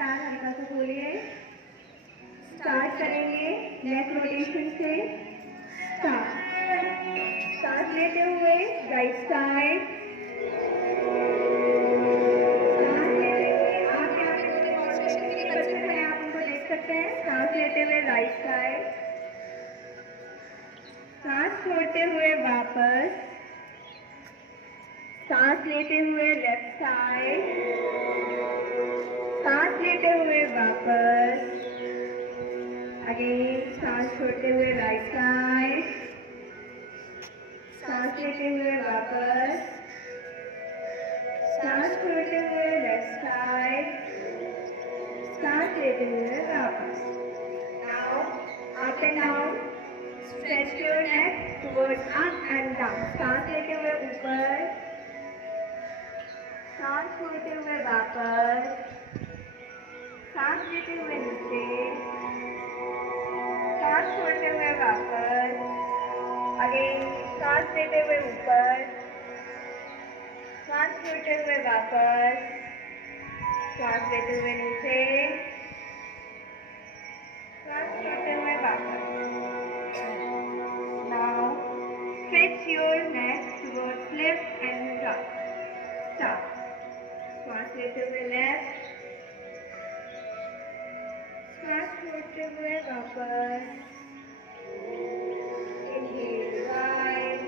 कान हल्का सा खोलिए। स्टार्ट करेंगे नेक रोटेशन से। स्टार्ट। सांस लेते हुए राइट साइड। सांस लेते हुए आप यहाँ पे मुझे और जितने बच्चे हैं आप उनको देख सकते हैं। सांस लेते हुए राइट साइड। सांस छोड़ते हुए वापस। सांस लेते हुए लेफ्ट साइड। सांस लेते हुए वापस। अगेन सांस छोड़ते हुए राइट साइड। सांस लेते हुए वापस। सांस छोड़ते हुए लेफ्ट साइड। सांस लेते हुए वापस। Now up and down. Stretch your neck towards up and down. सांस लेते हुए ऊपर। सांस छोड़ते हुए वापस। सांस लेते हुए नीचे। सांस छोड़ते हुए वापस। अगेन सांस लेते हुए ऊपर। सांस छोड़ते हुए वापस। सांस लेते हुए नीचे। सांस छोड़ते हुए वापस। Now stretch your neck towards left and right. Start. सांस लेते हुए लेफ्ट। सांस छोड़ते हुए वापस। Inhale right.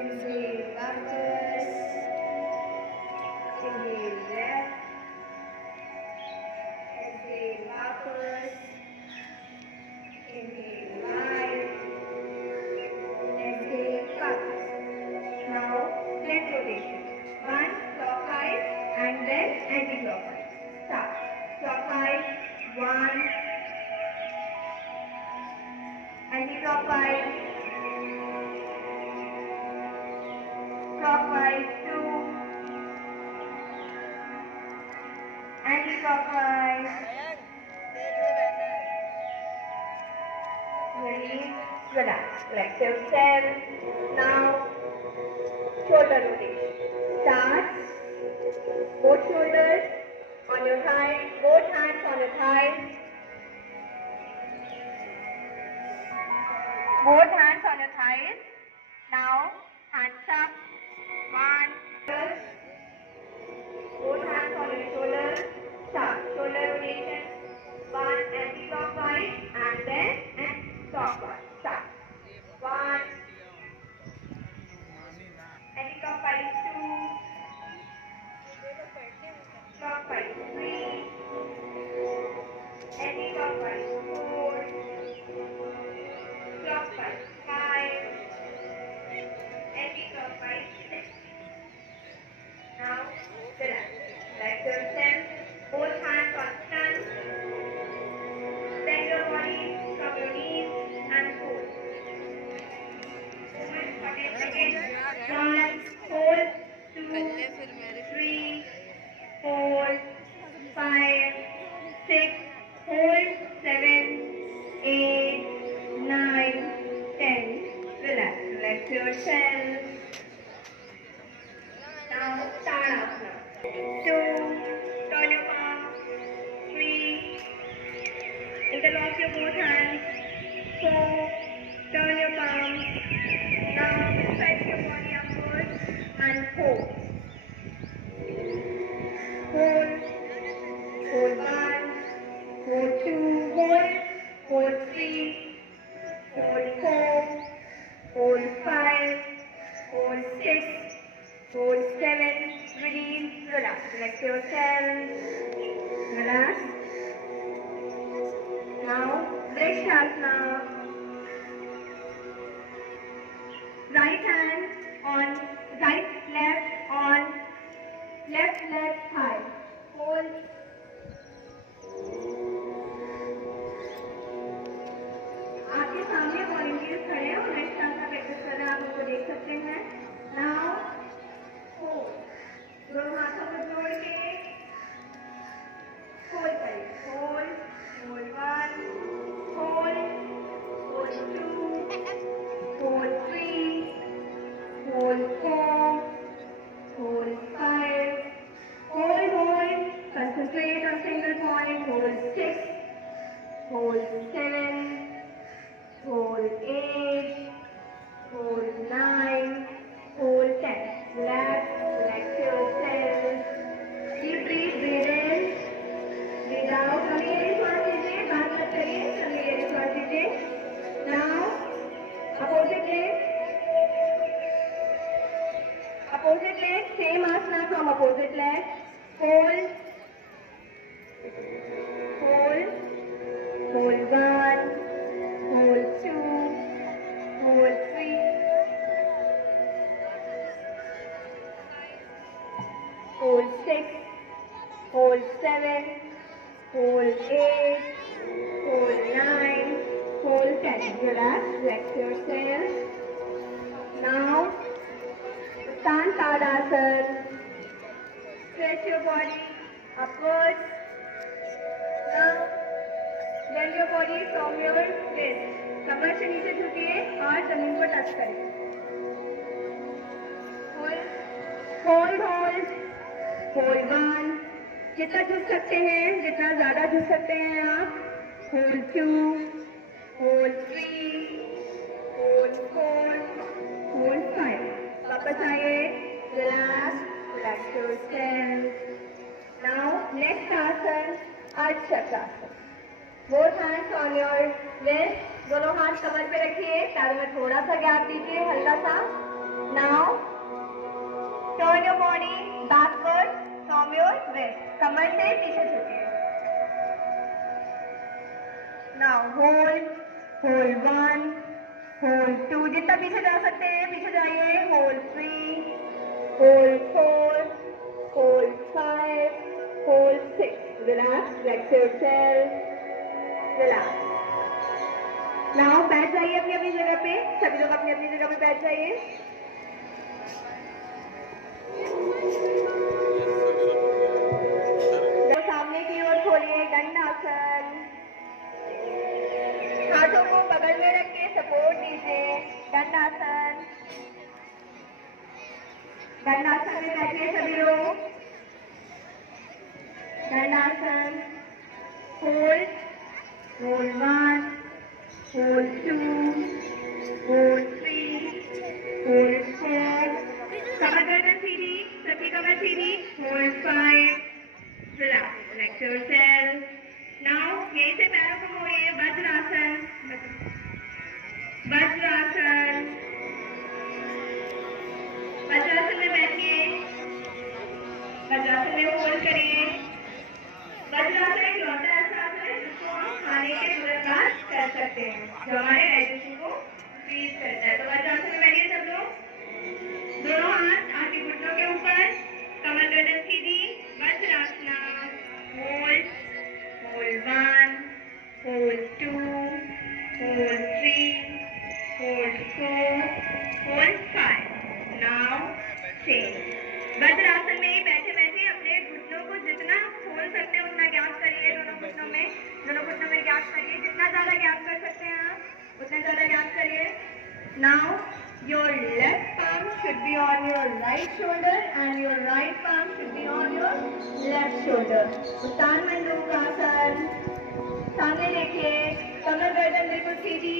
Inhale वापस। Inhale left. Inhale वापस। Inhale right. Exhale वापस. Now neck rotation. One clockwise and then anti-clockwise. Start. Clockwise. One. Anti-clockwise. Clockwise. Two. Anti-clockwise. Release. Relax. Relax yourself. Now shoulder rotation. Start. Both shoulders on your thighs. Both hands on your thighs. Both hands on your thighs. Now hands up. One. Both hands on your shoulders. Start. Shoulder rotation. One anti-clockwise and then clockwise. Start. One. Anti-clockwise. Two. Clockwise. Three. Anti-clockwise. Four. Clockwise. Five. Anti-clockwise. Six. Now relax. Relax yourself. Both hands on front. Bend your body from your knees and hold. Movement 40 seconds. One, hold. Two, three, four, five, six, hold. 7, 8, 9, 10. Relax. Relax yourself. Now Tadasana. 2, turn your palm. 3, interlock your both hands. 4, turn your palms. Now stretch your body upwards and hold. Hold. Hold 1. Hold 2. Hold. Hold 3. Hold 4. Hold 5. Hold 6. Hold 7. Release. Relax. Relax yourself. Relax. Now Vrikshasana. Right hand on right left on left thigh. Hold. आपके सामने volunteers खड़े हैं और व्रिक्षासना practice कर रहे हैं, आप उनको देख सकते हैं। Now hold. दोनों हाथों को जोड़ के hold करें। Hold. Hold 1. Hold. Hold 2. Hold 3. Hold 4. Hold 5. Hold leg. Hold. Hold. Hold 1. Hold 2. Hold 3. Hold 6. Hold 7. Hold 8. Hold 9. Hold 10. Relax. Relax yourself. Now, stand Tadasana. Stretch your body upwards. Now, bend your body from your wrist. कमर से नीचे झुकिए और जमीन को touch करिए. Hold, hold, hold 1. जितना झुक सकते हैं, जितना ज़्यादा झुक सकते हैं आप. Hold 2, hold 3, hold 4, hold 5. वापस आइए. Relax, relax yourself. Now, next asana, Ardha Chakrasana. Both hands on your wrist. दोनों हाथ कमर पे रखिए. पैरों में थोड़ा सा गैप दीजिए, हल्का सा. Now, turn your body backward from your wrist. कमर से पीछे झुकिए. Now, hold 1, hold 2. जितना पीछे जा सकते हैं, पीछे जाइए. Hold 3, hold 4, hold 5, hold 6. Relax, relax yourself. Relax. Now बैठ जाइए अपनी अपनी जगह पे. सभी लोग अपनी अपनी जगह पे बैठ जाइए. तो सामने की ओर खोलिए. दंडासन. हाथों को बगल में रख के सपोर्ट दीजिए. दंडासन. दंडासन में बैठिए सभी लोग. दंडासन. Hold. Hold 1. Hold 2. Hold 3. Hold 4. कमर गर्दन सीधी. सभी कमर सीधी. Hold 5. Relax. Relax yourself. Now यहीं से पैरों को मोड़िए. वज्रासन. वज्रासन. वज्रासन में बैठिए. वज्रासन में होल्ड करिए. वज्रासन एक लौटा ऐसा आसन है जिसको हम खाने के तुरंत बाद कर सकते हैं, जो हमारे डाइजेशन को फ्रीज करता है. तो वज्रासन में बैठिए सब लोग. दोनों हाथ आगे घुटनों के ऊपर. कमर गर्दन सीधी. Vajrasana. Hold. Hold 1. Hold 2. Hold 3. Hold 4. Hold 5. Now change. Vajrasana में ही बैठे बैठे अपने घुटनों को जितना खोल सकते हैं उतना गैप करिए. दोनों घुटनों में गैप करिए. जितना ज्यादा गैप कर सकते हैं आप उतना ज्यादा गैप करिए. Now your left palm should be on your right shoulder and your right palm should be on your left shoulder. उत्तान मंडूकासन. सामने देखिए. कमर गर्दन बिल्कुल सीधी.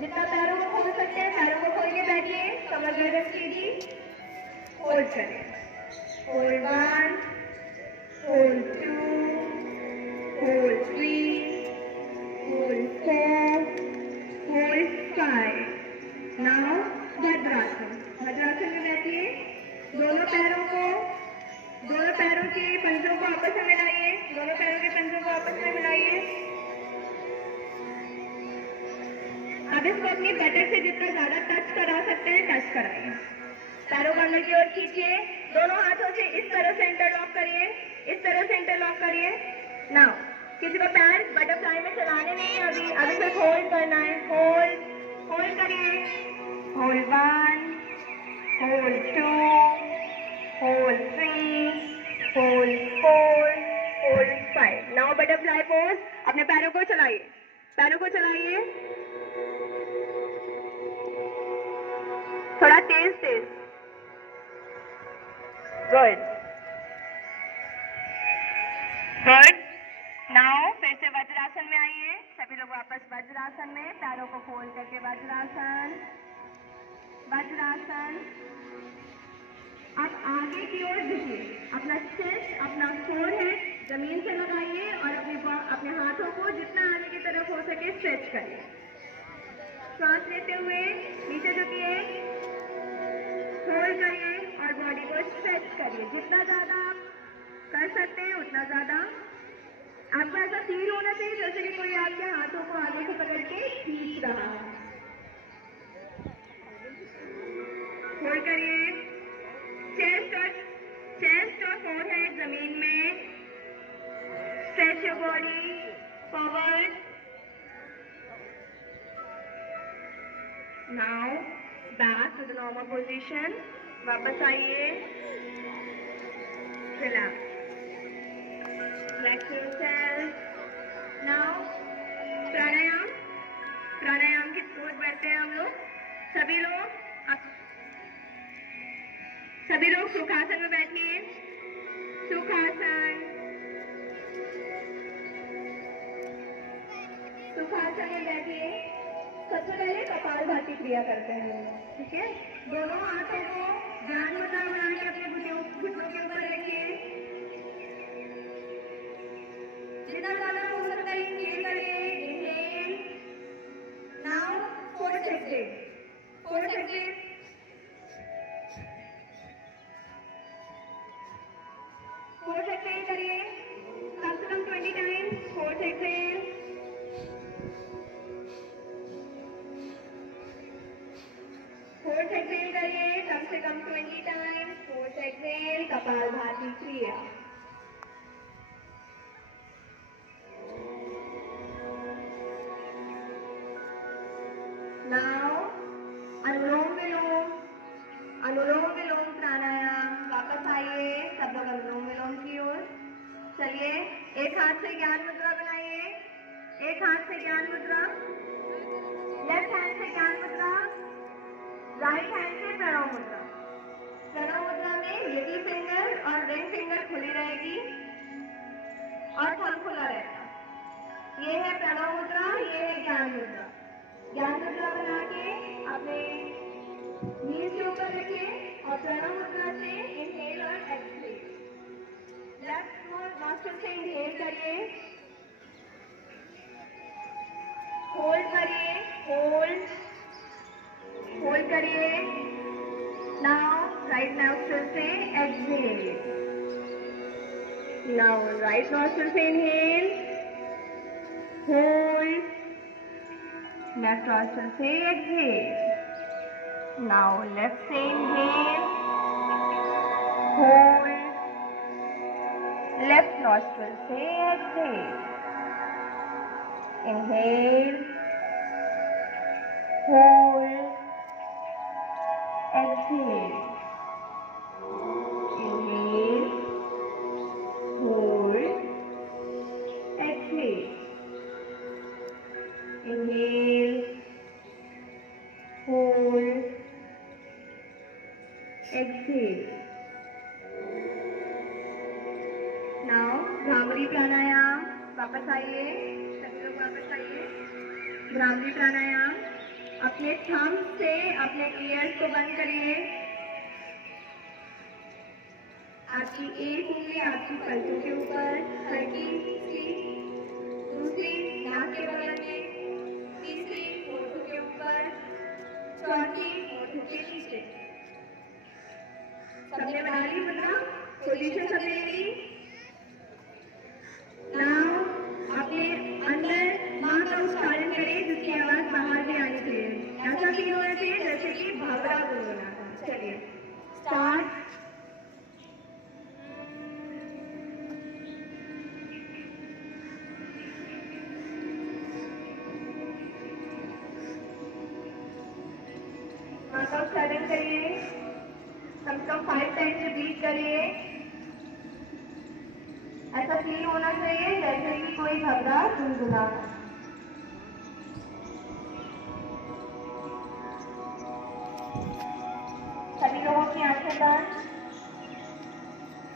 जितना पैरों को खोल सकते हैं पैरों को खोल के बैठिए. कमर गर्दन सीधी. होल्ड करें. Hold 1, hold 2, hold 3, hold 4, hold 5. Now vajrasana. Vajrasana में बैठिए. दोनों पैरों के पंजों को आपस में मिलाइए. दोनों पैरों के पंजों को आपस में मिलाइए. अब इसको अपनी बटन से जितना ज्यादा टच करा सकते हैं टच कराइए. पैरों को अंदर की ओर खींचिए. दोनों हाथों से इस तरह से इंटरलॉक करिए. इस तरह से इंटरलॉक करिए. नाउ किसी को पैर बटरफ्लाई में चलाने नहीं है. अभी सिर्फ होल्ड करना है. होल्ड करिए. Hold 1, hold 2, hold 3, hold 4, hold 5. Now butterfly pose. अपने पैरों को चलाइए. थोड़ा तेज. गुड. नाउ फिर से वज्रासन में आइए. सभी लोग वापस वज्रासन में. पैरों को फोल्ड करके वज्रासन. अब आगे की ओर झुकिए. अपना चेस्ट, अपना फोरहेड जमीन से लगाइए और अपने हाथों को जितना आगे की तरफ हो सके स्ट्रेच करिए. सांस लेते हुए नीचे झुकिए. होल्ड करिए और बॉडी को स्ट्रेच करिए. जितना ज्यादा आप कर सकते हैं उतना ज्यादा। आपको ऐसा फील होना चाहिए जैसे कि कोई आपके हाथों को आगे से पकड़ के खींच रहा है। होल्ड करिए। चेस्ट और फोरहेड जमीन में। Stretch your body forward. Now back to the normal position. वापस आइए। Relax. Relax yourself. Now pranayama की स्पोर्ट बैठते हैं हम लोग। सभी लोग सुखासन में बैठिए। सुखासन में बैठिए। सबसे पहले कपालभाति क्रिया करते हैं हम लोग, ठीक है। दोनों हाथों को ध्यान मुद्रा बना के अपने घुटनों के ऊपर रखिए। जितना ज्यादा हो सकता है इनहेल करिए। इनहेल। नाउ फोर्थ एक्सेल करिए कम से कम 20 टाइम्स। Fourth Excel. करिए कम से कम 20 टाइम्स। फोर्थ एक्सेल कपालभाति क्रिया। नाउ अनुलोम विलोम प्राणायाम। वापस आइए सब लोग अनुलोम विलोम की ओर। चलिए एक हाथ से ज्ञान मुद्रा बनाइए। एक हाथ से ज्ञान मुद्रा। लेफ्ट हैंड से ज्ञान मुद्रा। राइट हैंड से प्रणव मुद्रा। प्रणव मुद्रा में लिटिल फिंगर और रिंग फिंगर खुली रहेगी और थंब खुला रहेगा। ये है प्रणव मुद्रा, ये है ज्ञान मुद्रा। ज्ञान मुद्रा बना के अपने नीज के ऊपर रखिए और प्रणव मुद्रा से इनहेल और एक्सहेल। लेफ्ट नॉस्ट्रिल से इनहेल करिए। होल्ड करिए। होल्ड करिए। नाउ राइट नॉस्ट्रिल से एक्सहेल। नाउ राइट नॉस्ट्रिल से इनहेल। होल्ड। लेफ्ट नॉस्ट्रिल से एक्सहेल। नाउ लेफ्ट से इनहेल। होल्ड। लेफ्ट नॉस्ट्रिल से exhale. Inhale. Hold. Exhale. Inhale. Hold. Exhale. Inhale, hold, exhale. Now, Bhramari pranayama. वापस आइए, सभी लोग वापस आइए। भ्रामरी प्राणायाम। अपने थंब से अपने ईयर्स को बंद करिए। आपकी एक उंगली आपकी पलकों के ऊपर, हल्की सी, दूसरी नाक के बगल में, तीसरी होठों के ऊपर, चौथी होठों के नीचे। सबने बना ली मुद्रा? पोजीशन सबने ले ली? नाउ अपने अंदर मां का उच्चारण करें जिसकी आवाज बाहर भी आनी चाहिए। ऐसा फील होना चाहिए जैसे कि भवरा गुनगुना था। चलिए स्टार्ट। उच्चारण करिए। कम से कम 5 टाइम्स रिपीट करिए। ऐसा फील होना चाहिए जैसे कि कोई भवरा गुनगुना है। सभी लोगों की आंखें बंद।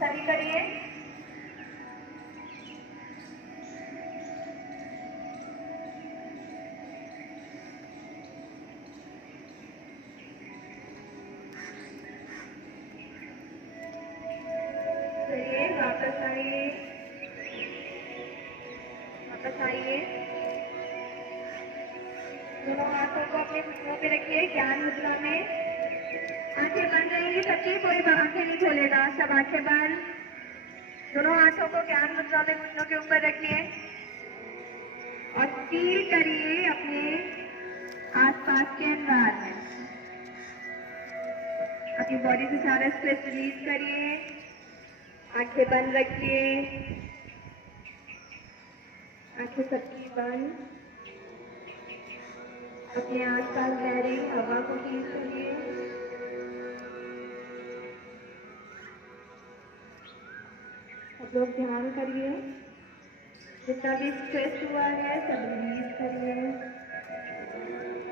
सभी करिए। वापस आइए। दोनों हाथों को अपने घुटनों पे रखिए ज्ञान मुद्रा में। आंखें बंद रहेंगी सबकी, कोई आंखें नहीं खोलेगा, सब आंखें बंद। दोनों हाथों को ज्ञान मुद्रा में घुटनों के ऊपर रखिए और फील करिए अपने आसपास के एनवायरनमेंट। अपनी बॉडी से सारा स्ट्रेस रिलीज करिए, आंखें बंद रखिए, आंखें सबकी बंद। अपने आसपास बह रही हवा को फील करिए। आप लोग ध्यान करिए, जितना भी स्ट्रेस हुआ है सब रिलीज करिए,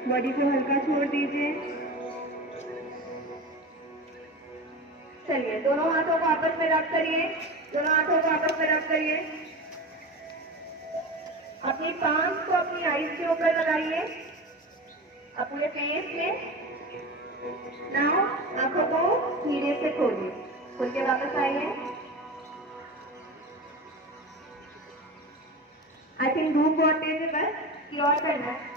बॉडी को हल्का छोड़ दीजिए। चलिए, दोनों हाथों को आपस में रब करिए, दोनों हाथों को आपस में रब करिए। अपनी पांच को अपनी आईज के ऊपर लगाइए, अपने फेस में। नाउ आंखों को धीरे से खोलिए, खोल के वापस आइए। आई थिंक धूप बहुत तेज है, बस की और करना है।